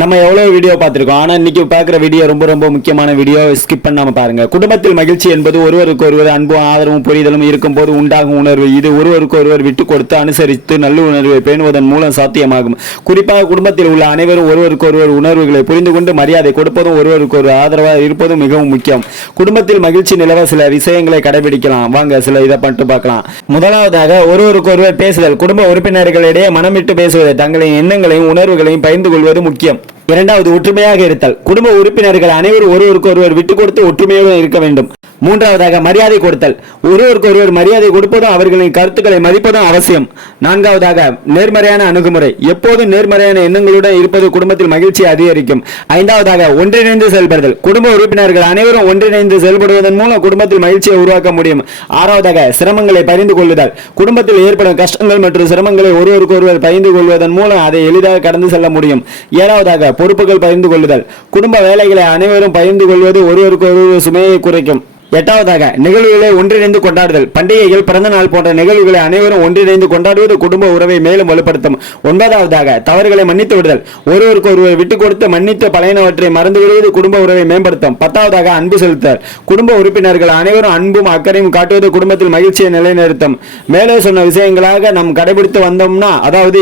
நம்ம எவ்வளோ வீடியோ பார்த்துருக்கோம். ஆனால் இன்றைக்கி பார்க்குற வீடியோ ரொம்ப ரொம்ப முக்கியமான வீடியோ ஸ்கிப் பண்ணாம பாருங்க. குடும்பத்தில் மகிழ்ச்சி என்பது ஒருவருக்கு ஒருவர் அன்பும் ஆதரவும் புரிதலும் இருக்கும்போது உண்டாகும் உணர்வு. இது ஒருவருக்கு ஒருவர் விட்டு கொடுத்து அனுசரித்து நல்ல உணர்வை பேணுவதன் மூலம் சாத்தியமாகும். குறிப்பாக குடும்பத்தில் உள்ள அனைவரும் ஒருவருக்கு ஒருவர் உணர்வுகளை புரிந்து கொண்டு மரியாதை கொடுப்பதும் ஒருவருக்கு ஒரு ஆதரவாக இருப்பதும் மிகவும் முக்கியம். குடும்பத்தில் மகிழ்ச்சி நிலவ சில விஷயங்களை கடைபிடிக்கலாம். வாங்க சில இதை பண்ணிட்டு பார்க்கலாம். முதலாவதாக ஒருவருக்கு ஒருவர் பேசுதல். குடும்ப உறுப்பினர்களிடையே மனமிட்டு பேசுவது. தங்களின் எண்ணங்களையும் உணர்வுகளையும் பகிர்ந்து கொள்வது முக்கியம். இரண்டாவது ஒற்றுமையாக இருத்தல். குடும்ப உறுப்பினர்கள் அனைவரும் ஒருவருக்கு ஒருவர் விட்டு கொடுத்து ஒற்றுமையுடன் இருக்க வேண்டும். மூன்றாவதாக மரியாதை கொடுத்தல். ஒருவருக்கு ஒருவர் மரியாதை கொடுப்பதும் அவர்களின் கருத்துக்களை மதிப்பதும் அவசியம். நான்காவதாக நேர்மறையான அணுகுமுறை. எப்போதும் நேர்மறையான எண்ணங்களுடன் இருப்பது குடும்பத்தில் மகிழ்ச்சியை அதிகரிக்கும். ஐந்தாவதாக ஒன்றிணைந்து செயல்படுதல். குடும்ப உறுப்பினர்கள் அனைவரும் ஒன்றிணைந்து செயல்படுவதன் மூலம் குடும்பத்தில் மகிழ்ச்சியை உருவாக்க முடியும். ஆறாவதாக சிரமங்களை பகிர்ந்து கொள்ளுதல். குடும்பத்தில் ஏற்படும் கஷ்டங்கள் மற்றும் சிரமங்களை ஒருவருக்கு ஒருவர் பகிர்ந்து கொள்வதன் மூலம் அதை எளிதாக கடந்து செல்ல முடியும். ஏழாவதாக பொறுப்புகள் பகிர்ந்து கொள்ளுதல். குடும்ப வேலைகளை அனைவரும் பகிர்ந்து கொள்வது ஒருவருக்கு ஒருவர் சுமையை குறைக்கும். எட்டாவதாக நிகழ்வுகளை ஒன்றிணைந்து கொண்டாடுதல். பண்டிகைகள் பிறந்த நாள் போன்ற நிகழ்வுகளை அனைவரும் ஒன்றிணைந்து கொண்டாடுவது குடும்ப உறவை மேலும் வலுப்படுத்தும். ஒன்பதாவதாக தவறுகளை மன்னித்து விடுதல். ஒருவருக்கு ஒருவர் விட்டு கொடுத்து மன்னித்து பழையனவற்றை மறந்து விடுவது குடும்ப உறவை மேம்படுத்தும். பத்தாவதாக அன்பு செலுத்தல் குடும்ப உறுப்பினர்கள் அனைவரும் அன்பும் அக்கறையும் காட்டுவது குடும்பத்தில் மகிழ்ச்சியை நிலைநிறுத்தும். மேலே சொன்ன விஷயங்களாக நாம் கடைபிடித்து வந்தோம்னா அதாவது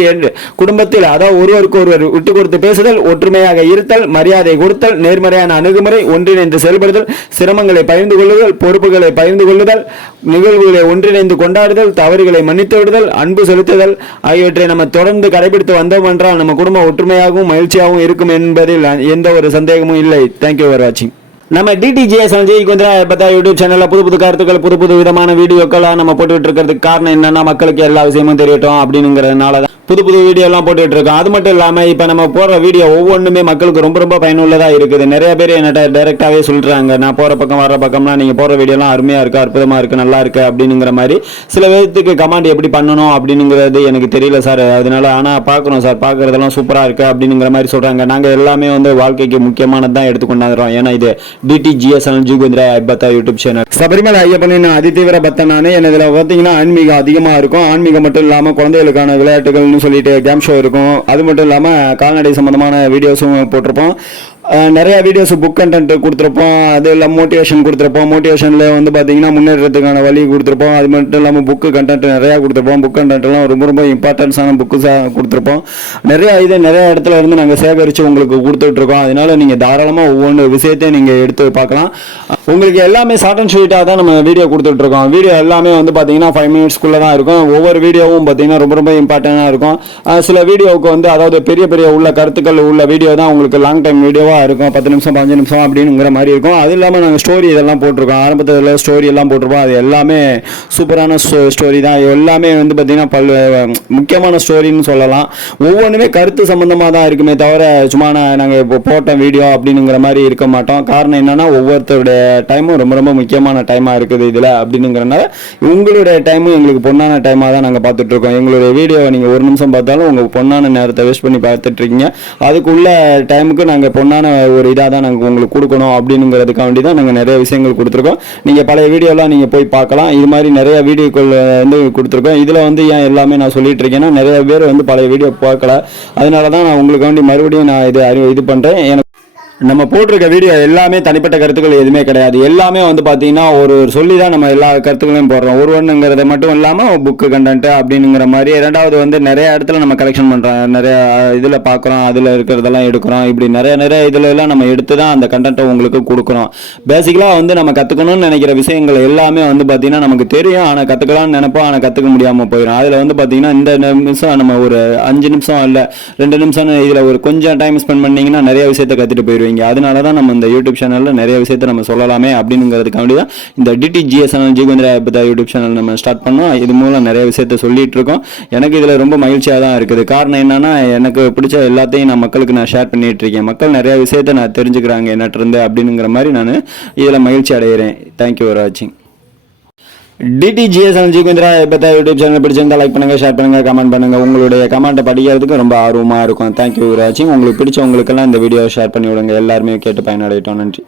குடும்பத்தில் அதாவது ஒருவருக்கு ஒருவர் விட்டு கொடுத்து பேசுதல் ஒற்றுமையாக இருத்தல் மரியாதை கொடுத்தல் நேர்மறையான அணுகுமுறை ஒன்றிணைந்து செயல்படுதல் சிரமங்களை பகிர்ந்து கொள்ளுதல் பொறுப்புகளை பகிர்ந்து கொள்ளுதல் நிகழ்வுகளை ஒன்றிணைந்து கொண்டாடுதல் தவறுகளை மன்னித்து விடுதல் அன்பு செலுத்துதல் ஆகியவற்றை நம்ம தொடர்ந்து கடைபிடித்து வந்தோம் என்றால் நம்ம குடும்பம் ஒற்றுமையாகவும் மகிழ்ச்சியாகவும் இருக்கும் என்பதில் எந்த ஒரு சந்தேகமும் இல்லை. தேங்க்யூ ஃபார் வாட்சிங் நம்ம டிடிஜிஎஸ் ஜெய் குந்திரா பார்த்தா யூடியூப் சேனல்ல புது புது கருத்துக்கள் புது புது விதமான வீடியோக்கெல்லாம் நம்ம போட்டுட்டு இருக்கிறதுக்கு காரணம் என்னன்னா மக்களுக்கு எல்லா விஷயமும் தெரியட்டும் அப்படிங்கிறதுனால தான் புது புது வீடியோ எல்லாம் போட்டுட்டு இருக்கோம் அது மட்டும் இல்லாம இப்ப நம்ம போடுற வீடியோ ஒவ்வொன்றுமே மக்களுக்கு ரொம்ப ரொம்ப பயனுள்ளதா இருக்குது. நிறைய பேர் என்னட்ட டைரக்டாவே சொல்றாங்க. நான் போற பக்கம் வர பக்கம்னா நீங்க போற வீடியோ எல்லாம் அருமையா இருக்கு அற்புதமா இருக்கு நல்லா இருக்கு அப்படிங்கிற மாதிரி. சில பேர்த்துக்கு கமாண்ட் எப்படி பண்ணணும் அப்படிங்கிறது எனக்கு தெரியல சார் அதனால ஆனா பாக்குறோம் சார் பாக்குறதெல்லாம் சூப்பரா இருக்கு அப்படிங்கிற மாதிரி சொல்றாங்க. நாங்க எல்லாமே வந்து வாழ்க்கைக்கு முக்கியமானது தான் எடுத்து கொண்டாடுறோம் ஏன்னா இது டிடிஜிஎஸ் ஜிகுந்திரா ஐபத்தா யூடியூப் சேனல் சபரிமலை ஐயப்பனின் அதிதீவிர பக்தன் என்ன இதில் பார்த்தீங்கன்னா ஆன்மீகம் அதிகமாக இருக்கும். ஆன்மீகம் மட்டும் இல்லாமல் குழந்தைகளுக்கான விளையாட்டுகள்னு சொல்லிட்டு கேம் ஷோ இருக்கும். அது மட்டும் இல்லாமல் கால்நடை சம்பந்தமான வீடியோஸும் போட்டிருப்போம். நிறைய வீடியோஸ் புக் கண்டென்ட் கொடுத்துருப்போம். அது இல்லாமல் மோட்டிவேஷன் கொடுத்துருப்போம். மோட்டிவேஷனில் வந்து பார்த்தீங்கன்னா முன்னேற்றத்துக்கான வழி கொடுத்துருப்போம். அது மட்டும் இல்லாமல் புக்கு கண்டென்ட் நிறையா கொடுத்துருப்போம். புக் கண்டென்ட்லாம் ரொம்ப ரொம்ப இம்பார்ட்டன்ஸான புக்கு கொடுத்துருப்போம். நிறைய இது நிறைய இடத்துல இருந்து நாங்கள் சேகரித்து உங்களுக்கு கொடுத்துட்ருக்கோம். அதனால நீங்கள் தாராளமாக ஒவ்வொன்று விஷயத்தையும் நீங்கள் எடுத்து பார்க்கலாம். உங்களுக்கு எல்லாமே ஷார்ட் அண்ட் ஸ்வீட்டாக தான் நம்ம வீடியோ கொடுத்துட்ருக்கோம். வீடியோ எல்லாமே வந்து பார்த்தீங்கன்னா ஃபைவ் மினிட்ஸ்க்குள்ளே தான் இருக்கும். ஒவ்வொரு வீடியோவும் பார்த்தீங்கன்னா ரொம்ப ரொம்ப இம்பார்ட்டண்டாக இருக்கும். சில வீடியோவுக்கு வந்து அதாவது பெரிய பெரிய உள்ள கருத்துக்கள் உள்ள வீடியோ தான் உங்களுக்கு லாங் டைம் வீடியோவாக இருக்கும். பத்து நிமிஷம் பதினஞ்சு நிமிஷம் அப்படிங்கிற மாதிரி இருக்கும். அது இல்லாமல் நாங்கள் ஸ்டோரி இதெல்லாம் போட்டிருக்கோம். ஆரம்பத்தில் ஸ்டோரி எல்லாம் போட்டிருப்போம். அது எல்லாமே சூப்பரான ஸ்டோரி தான். எல்லாமே வந்து பார்த்தீங்கன்னா பல் முக்கியமான ஸ்டோரின்னு சொல்லலாம். ஒவ்வொன்றுமே கருத்து சம்மந்தமாக தான் இருக்குமே தவிர சும்மா நாங்கள் இப்போ போட்டோம் வீடியோ அப்படிங்கிற மாதிரி இருக்க மாட்டோம். காரணம் என்னென்னா ஒவ்வொருத்தருடைய டைமும் ரொம்ப ரொம்ப முக்கியமான டைமாக இருக்குது இதில் அப்படிங்கிறனால உங்களுடைய டைமும் எங்களுக்கு பொண்ணான டைமாக தான் நாங்கள் பார்த்துட்ருக்கோம். எங்களுடைய வீடியோவை நீங்கள் ஒரு நிமிஷம் பார்த்தாலும் உங்கள் பொண்ணான நேரத்தை வேஸ்ட் பண்ணி பார்த்துட்ருக்கீங்க. அதுக்குள்ள டைமுக்கு நாங்கள் பொண்ணான ஒரு இதாக தான் நாங்கள் உங்களுக்கு கொடுக்கணும் அப்படிங்கிறதுக்காண்டி தான் நாங்கள் நிறைய விஷயங்கள் கொடுத்துருக்கோம். நீங்கள் பழைய வீடியோலாம் நீங்கள் போய் பார்க்கலாம். இது மாதிரி நிறைய வீடியோக்கள் வந்து கொடுத்துருக்கோம். இதில் வந்து ஏன் எல்லாமே நான் சொல்லிட்டு இருக்கேன்னா நிறைய பேர் வந்து பழைய வீடியோ பார்க்கல. அதனால தான் நான் உங்களுக்காண்டி மறுபடியும் நான் இது அறிவு இது பண்ணுறேன் எனக்கு நம்ம போட்டிருக்க வீடியோ எல்லாமே தனிப்பட்ட கருத்துக்கள் எதுவுமே கிடையாது. எல்லாமே வந்து பார்த்தீங்கன்னா ஒரு ஒரு சொல்லி தான் நம்ம எல்லா கருத்துக்களையும் போடுறோம். ஒருவனுங்கிறத மட்டும் இல்லாமல் புக்கு கண்டென்ட்டு அப்படிங்கிற மாதிரி. ரெண்டாவது வந்து நிறைய இடத்துல நம்ம கலெக்ஷன் பண்ணுறோம் நிறைய இதில் பார்க்குறோம் அதில் இருக்கிறதெல்லாம் எடுக்கிறோம். இப்படி நிறைய நிறைய இதில் எல்லாம் நம்ம எடுத்து தான் அந்த கண்டென்ட்டை உங்களுக்கு கொடுக்குறோம். பேசிக்கலாக வந்து நம்ம கற்றுக்கணும்னு நினைக்கிற விஷயங்கள் எல்லாமே வந்து பார்த்தீங்கன்னா நமக்கு தெரியும். ஆனால் கற்றுக்கலாம்னு நினைப்போம். ஆனால் கற்றுக்க முடியாமல் போயிடும் அதில் வந்து பார்த்தீங்கன்னா இந்த நிமிஷம் நம்ம ஒரு அஞ்சு நிமிஷம் இல்லை ரெண்டு நிமிஷம் இதில் ஒரு கொஞ்சம் டைம் ஸ்பெண்ட் பண்ணிங்கன்னா நிறைய விஷயத்தை கற்றுட்டு போயிடுவீங்க அதனால தான் நம்ம இந்த யூடியூப் சேனலில் நிறைய விஷயத்த நம்ம சொல்லலாமே அப்படிங்கிறதுக்காண்டி தான் இந்த டிடிஜிஎஸ் சேனல் பத்தா யூடியூப் சேனல் நம்ம ஸ்டார்ட் பண்ணோம். இது மூலம் நிறைய விஷயத்த சொல்லிட்டு இருக்கோம். எனக்கு இதில் ரொம்ப மகிழ்ச்சியாக தான் இருக்குது. காரணம் என்னன்னா எனக்கு பிடிச்ச எல்லாத்தையும் நான் மக்களுக்கு நான் ஷேர் பண்ணிட்டு இருக்கேன். மக்கள் நிறைய விஷயத்த நான் தெரிஞ்சுக்கிறாங்க என்னட்டு இருந்து அப்படிங்கிற மாதிரி நான் இதில் மகிழ்ச்சி அடைகிறேன் தேங்க்யூ ஃபார் வாட்சிங் டிடிஜிஎஸ் ஜீகுந்திரா எப்போ யூடியூப் சேனல் பிடிச்சிருந்தா லைக் பண்ணுங்க ஷேர் பண்ணுங்க கமெண்ட் பண்ணுங்க. உங்களுடைய கமெண்ட்டை படிக்கிறதுக்கு ரொம்ப ஆர்வமாக இருக்கும். தேங்க்யூ வாட்சிங் உங்களுக்கு பிடிச்சவங்களுக்கெல்லாம் இந்த வீடியோ ஷேர் பண்ணி விடுங்க. எல்லாருமே கேட்டு பயனடையட்டும். நன்றி.